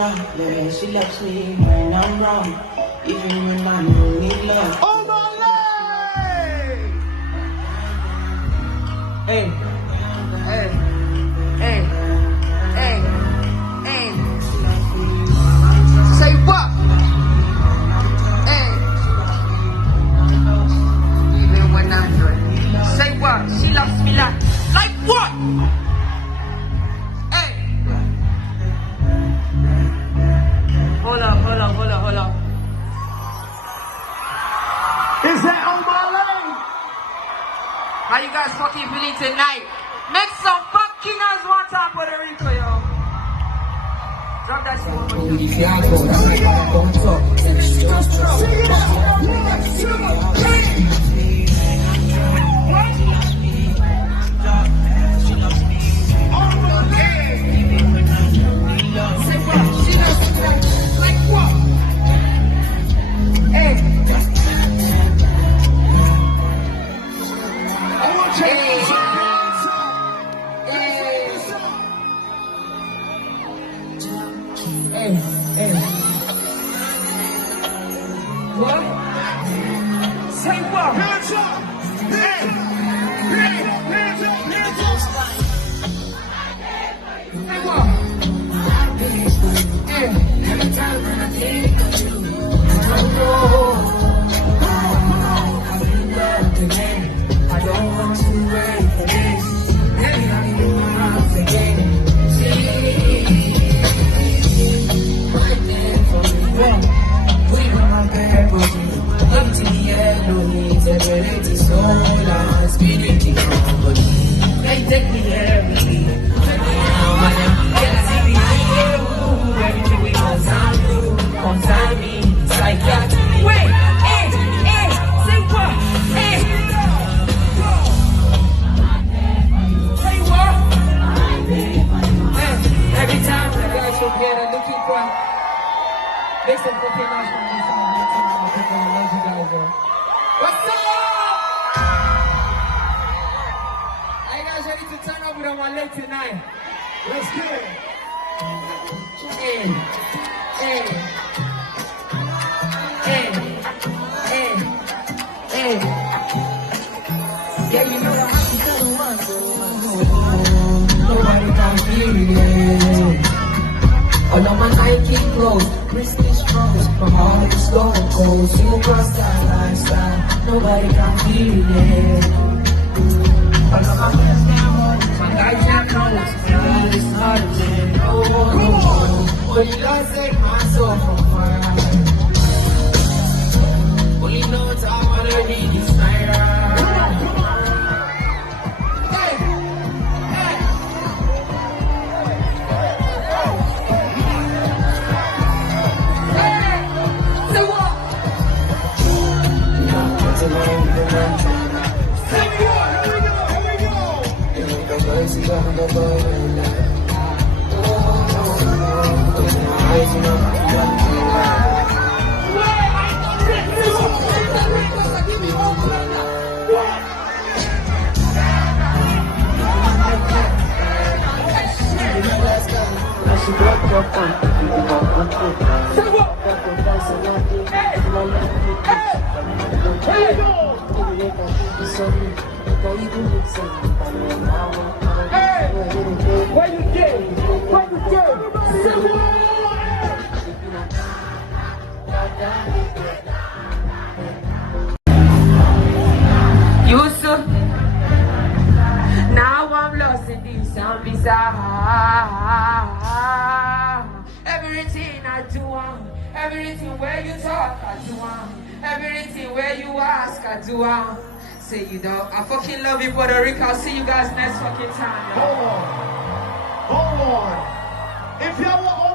Yeah, she loves me when I'm wrong, even when I don't need love. Omah Lay! Hey, hey, hey, hey, hey. Say what? Hey. Even when I'm good. Say what? She loves me like what? Hey. Hold up. Is that Omah Lay? How you guys fucking feeling tonight? Make some fucking noise one time, Puerto Rico, yo. Drop that shit one more What? Say what? Hands up! Hands up! Say what? Every time when I think of you, I don't want to wait for this. Maybe I need my arms again. Right there for me. We were not there, but empty yellow needs everything soul, spirit, body. They take me everything. Can't see me, everything we on time me, it's like that. Wait, say what? Say what? Every time the guys together looking for, make some fucking noise from this side. I love you guys, bro. What's up? Are you guys ready to turn up with Omah Lay tonight? Let's get it! Yeah, you know I have to tell the one. Nobody can feel it. All of my Nike clothes, risky strokes, from all of the store goes. You cross that lifestyle, nobody can feel it. All of my friends now, my guys now close, and it's hard to say no. But you don't take my soul from fire. Only knows I wanna read this fire. Now I'm lost in this sound bizarre. Everything I do, everything where you talk, I do, everything where you ask, I do. Say you know, I fucking love you, Puerto Rico. I'll see you guys next fucking time. Hold on. If y'all want